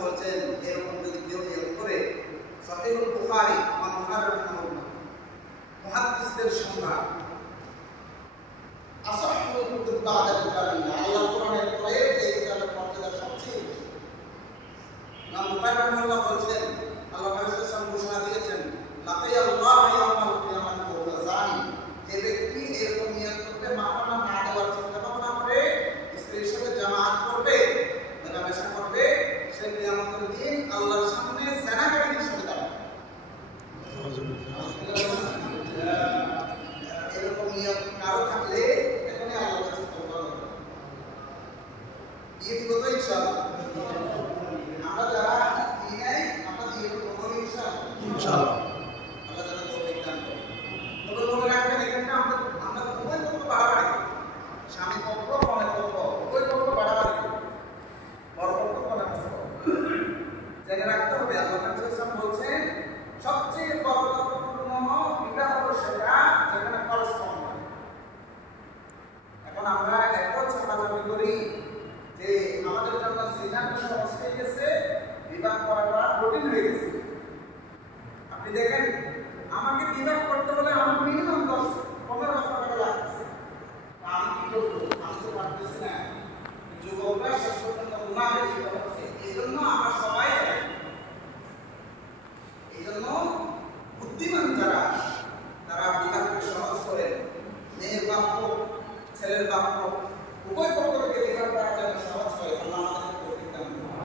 বলছেন এরকম যদি কেউ নিয়ত করে সহিহুল বুখারী ইমাম বুখারী রাহিমাহুল্লাহ মুহাদ্দিসদের সংজ্ঞা আসাহুল কুতুব বা'দা কিতাবিল্লাহ আল্লাহ কোরআনের পরে যে কিতাবের মর্যাদা সবচেয়ে বেশি। ইমাম বুখারী রাহিমাহুল্লাহ বলছেন আল্লাহ রাসূল সাল্লাল্লাহু আলাইহি ওয়াসাল্লাম ঘোষণা দিয়েছেন লাকিয়াল্লাহ ইয়াউমাল কিয়ামাতি ওয়া হুয়া যানি, যে ব্যক্তি এরকম নিয়ত করবে মাহরামা না দেওয়ার চিন্তা ভাবনা করে স্ত্রীর সাথে জামাত করবে মেলামেশা করবে, সে কিয়ামতের দিন আল্লাহর সামনে জানাকারীদের সাথে দাঁড়াবে। এরকম নিয়ত কারো থাকলে এখনই আল্লাহর কাছে তওবা করবে। ঈদ কত ইনশাআল্লাহ আমরা যারা ঈদ নেই আমরা ঈদ করব ইনশাআল্লাহ।